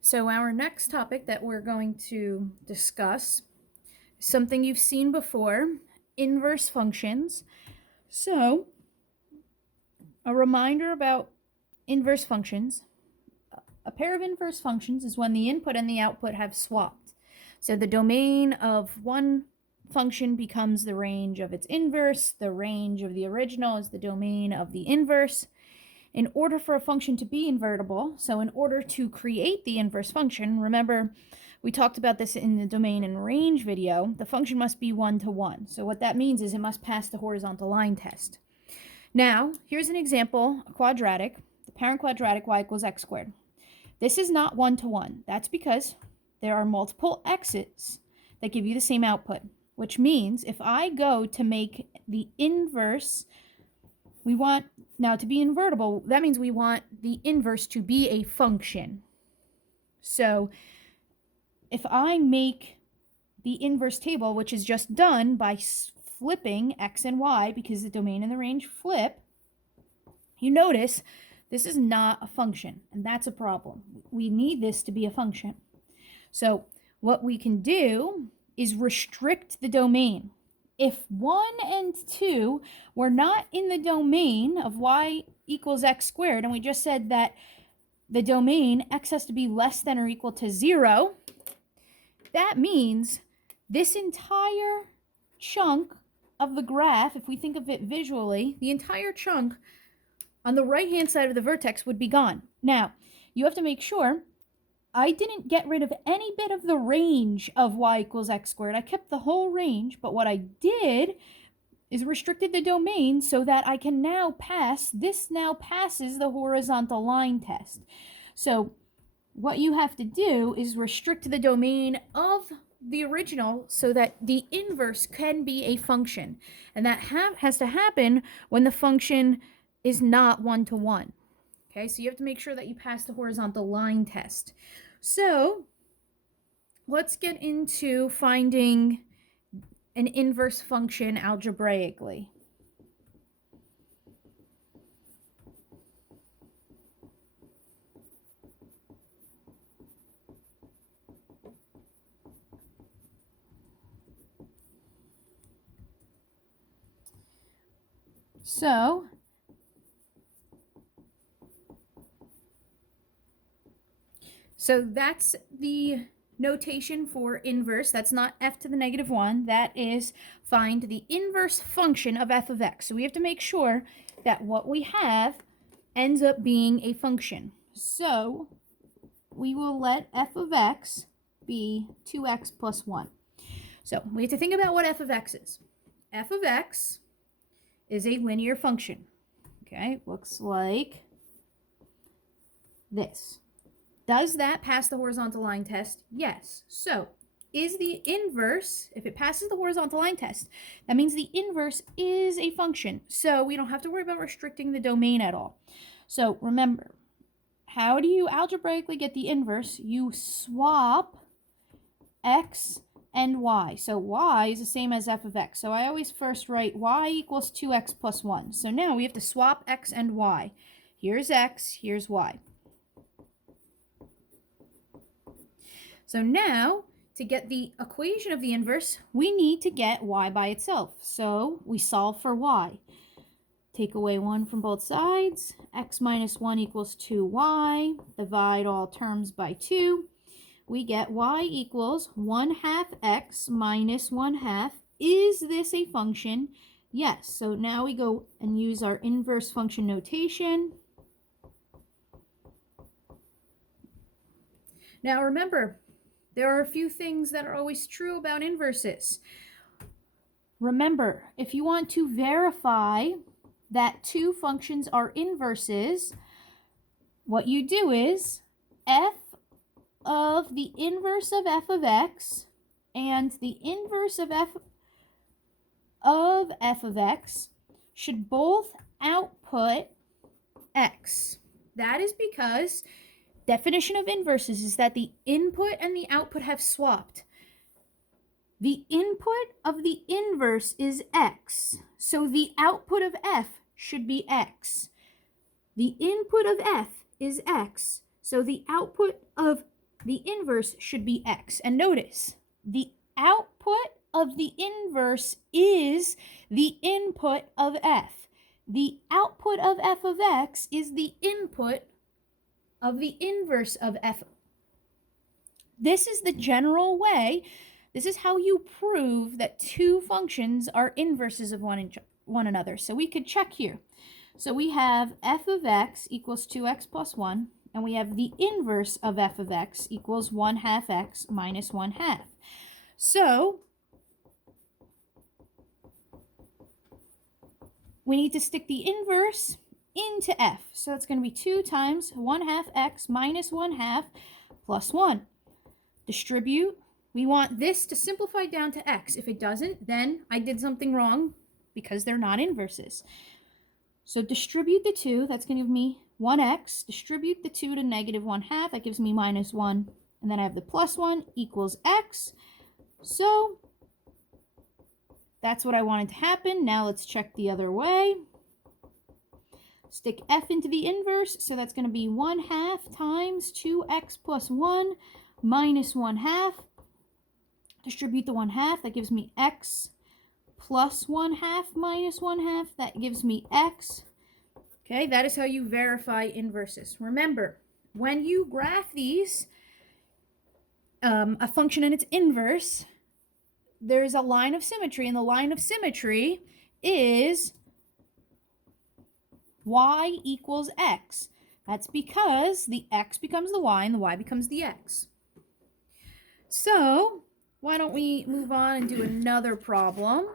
So our next topic that we're going to discuss is something you've seen before, inverse functions. So a reminder about inverse functions. A pair of inverse functions is when the input and the output have swapped. So the domain of one function becomes the range of its inverse, the range of the original is the domain of the inverse. In order for a function to be invertible, so in order to create the inverse function, remember we talked about this in the domain and range video, the function must be one-to-one. So what that means is it must pass the horizontal line test. Now, here's an example, a quadratic, the parent quadratic y equals x squared. This is not one-to-one. That's because there are multiple x's that give you the same output, which means if I go to make the inverse, we want, now to be invertible, that means we want the inverse to be a function. So if I make the inverse table, which is just done by flipping x and y because the domain and the range flip, you notice this is not a function, and that's a problem. We need this to be a function. So what we can do is restrict the domain. If 1 and 2 were not in the domain of y equals x squared, and we just said that the domain x has to be less than or equal to 0, that means this entire chunk of the graph, if we think of it visually, the entire chunk on the right-hand side of the vertex would be gone. Now, you have to make sure I didn't get rid of any bit of the range of y equals x squared. I kept the whole range, but what I did is restricted the domain so that I can now pass, this now passes the horizontal line test. So what you have to do is restrict the domain of the original so that the inverse can be a function. And that has to happen when the function is not one-to-one. Okay, so you have to make sure that you pass the horizontal line test. So let's get into finding an inverse function algebraically. So that's the notation for inverse. That's not f to the negative 1. That is find the inverse function of f of x. So we have to make sure that what we have ends up being a function. So we will let f of x be 2x plus 1. So we have to think about what f of x is. F of x is a linear function. Okay, looks like this. Does that pass the horizontal line test? Yes. So is the inverse, if it passes the horizontal line test, that means the inverse is a function. So we don't have to worry about restricting the domain at all. So remember, how do you algebraically get the inverse? You swap x and y. So y is the same as f of x. So I always first write y equals 2x plus 1. So now we have to swap x and y. Here's x, here's y. So now, to get the equation of the inverse, we need to get y by itself. So we solve for y. Take away 1 from both sides. X minus 1 equals 2y. Divide all terms by 2. We get y equals 1/2 x minus 1/2. Is this a function? Yes. So now we go and use our inverse function notation. Now remember, there are a few things that are always true about inverses. Remember, if you want to verify that two functions are inverses, what you do is f of the inverse of f of x and the inverse of f of x should both output x. That is because definition of inverses is that the input and the output have swapped. The input of the inverse is x, so the output of f should be x. The input of f is x, so the output of the inverse should be x. And notice, the output of the inverse is the input of f. The output of f of x is the input of the inverse of f. This is the general way. This is how you prove that two functions are inverses of one another. So we could check here. So we have f of x equals 2x plus 1, and we have the inverse of f of x equals 1/2 x minus 1/2. So we need to stick the inverse into f. So it's going to be 2 times 1/2 x minus 1/2 plus 1. Distribute. We want this to simplify down to x. If it doesn't, then I did something wrong because they're not inverses. So distribute the 2. That's going to give me 1x. Distribute the 2 to negative 1/2. That gives me minus 1. And then I have the plus 1 equals x. So that's what I wanted to happen. Now let's check the other way. Stick f into the inverse. So that's going to be 1/2 times 2x plus 1 minus 1/2. Distribute the 1/2. That gives me x plus 1/2 minus 1/2. That gives me x. Okay, that is how you verify inverses. Remember, when you graph these, a function and its inverse, there's a line of symmetry, and the line of symmetry is y equals x. That's because the x becomes the y and the y becomes the x. So why don't we move on and do another problem?